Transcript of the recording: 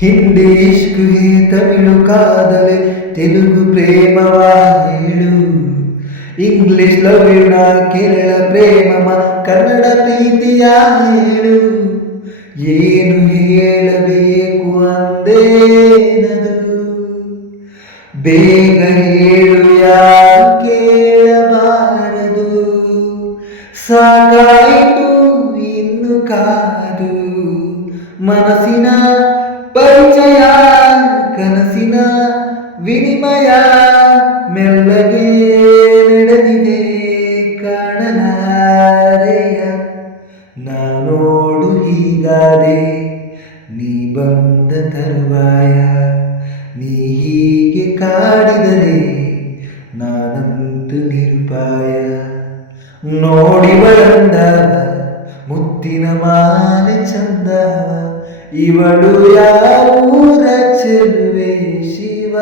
ಹಿಂದಿ ಇಷ್ಕ್ ಹೇ ತಮಿಳು ಕಾದಲೆ ತೆಲುಗು ಪ್ರೇಮವಾ ಹೇಳು English love you ನಾ ಕೇರಳ ಪ್ರೇಮಮ ಕನ್ನಡ ಪ್ರೀತಿಯ ಹೇಳು ಏನು ಹೇಳಬೇಕು ಅಂದೇನದು ಬೇಗ ಹೇಳು ಯಾರು ಕೇಳಬಾರದು ಸಾಕಾಯಿತು ಇನ್ನು ಕಾದು ಮನಸ್ಸಿನ ಪರಿಚಯ ಕನಸಿನ ವಿನಿಮಯ ಮೆಲ್ಲಗೆ ನಡೆದಿದೆ ಕಾಣಲಾರೆಯ ನಾನೋಡು ಹೀಗಾದೆ ನೀ ಬಂದ ತರುವಾಯ ನೀ ಹೀಗೆ ಕಾಡಿದರೆ ನಾನಂತೂ ನಿರುಪಾಯ ನೋಡಿ ಬರಂದವ ಮುತ್ತಿನ ಮಾಲೆ ಚಂದವ ಇವಳು ಯಾವೂರ ಚೆಲುವೆ ಶಿವ